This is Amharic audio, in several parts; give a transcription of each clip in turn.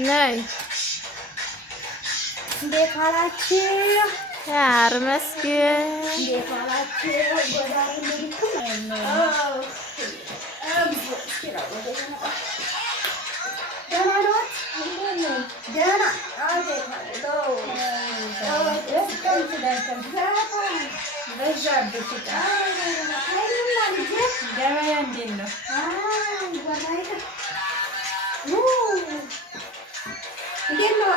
ነይ እንዴት ዋላችሁ? ያር መስገን እንዴት ዋላችሁ? ጎዳሪ ምልክም ገበያ እንዴት ነው? እንዴት ነው?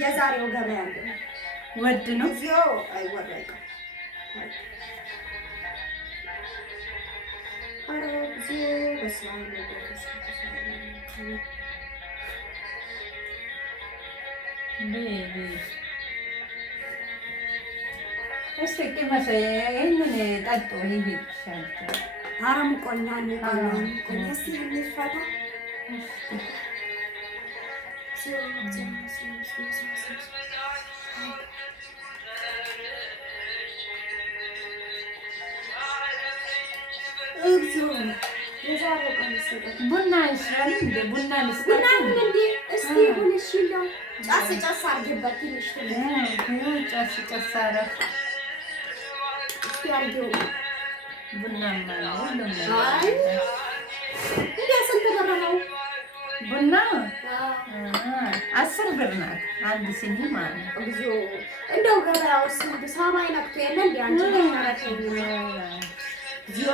የዛሬው ገበያ ወድ ነው። እዚያው አይወራይም። ቡና ይስራል እንዴ? ቡና እንዴ? እስቲ ሆነሽ ይለው ጫስ ጫስ አድርገበት ትንሽ ጫስ ጫስ አረፍ እስቲ አድርገው ቡና ማለት አይ እንዴ ስንት ብር ነው ቡና? 10 ብር ናት አንድ ሲኒ ማለት ነው። ብዙ እንደው ገበያው ስንት ሰማይ ነክቶ የለ እንዴ? አንቺ ማለት ነው ዮ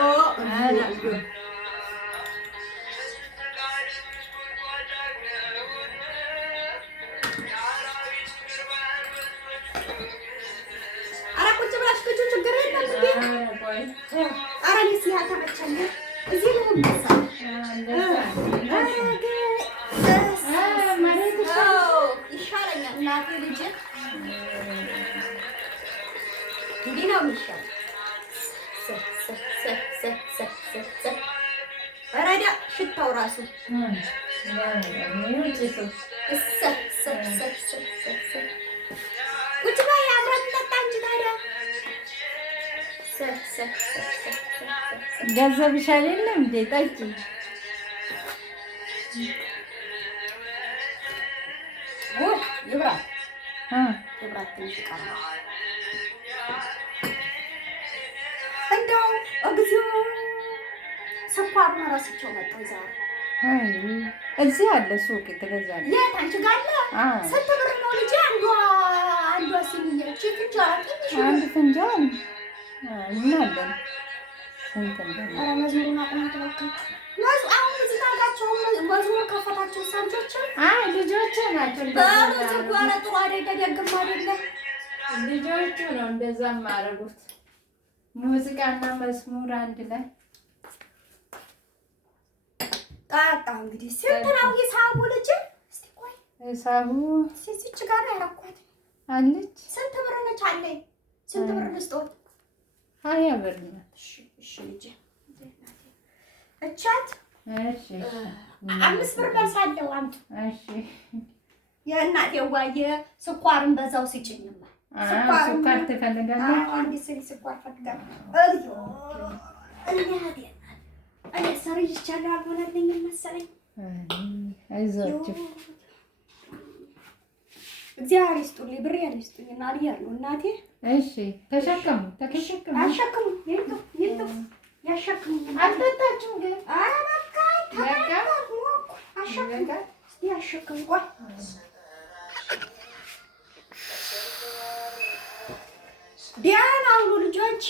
ሽታው ራሱ ቁጭ በይ አብረን እንጠጣ እንጂ ታዲያ ገንዘብሽ አይደለም እንዴ? ጠጪ ይብራት ትንሽ ቀረ። እንደው እግዚኦ ስኳሩን እረስቸው መጣሁ ዛሬ። እዚህ አለ ሱቅ ትገዛለህ? የት አንቺ ጋር አለ? ስንት ብር ነው ልጄ? አንዷ ሲኒዬ ፍንጃል ትንሽ አንድ ፍንጃል ምን አለ? ስንት እንደሆነ ኧረ መዝሙሩን አቁሙት እባካችሁ። አሁን እዚህ ታርጋቸው መዝሙር ከፈታቸው ሳንቾች ልጆች ናቸው። ኧረ ጥሩ አይደለ ደግም አይደለ ልጆቹ ነው እንደዛ የማደርጉት። ሙዚቃና መዝሙር አንድ ላይ ጣጣ። እንግዲህ ስንት ነው ሂሳቡ ልጅ? እስቲ ቆይ ሂሳቡ ሲች ጋር ያረኳት አለች። ስንት ብር ነች አለኝ? ስንት ብር ልስጦት? 20 ብር ነው። እሺ ልጅ እቻት 5 ብር በሳለው አምጡ። እሺ የእናቴ ዋየ ስኳርን በዛው ሲጭኝማ ስኳር ትፈልጋለህ? አንድ ስኒ ስኳር ፈልጋለሁ። እኔ ሰርይቻለሁ አልሆነልኝም መሰለኝ። አይዞችሁ እግዚአብሔር ይስጡልኝ፣ ብር ይስጡኝ እና አልያለሁ እናቴ። እሺ ተሸከሙ። አልሸከሙ ይንጡ ያሸክም አልጠጣችም ግን ኧረ በቃ ተናገርኩ አሸክም እስኪ አሸክም ቆይ ደህና ሁኑ ልጆቼ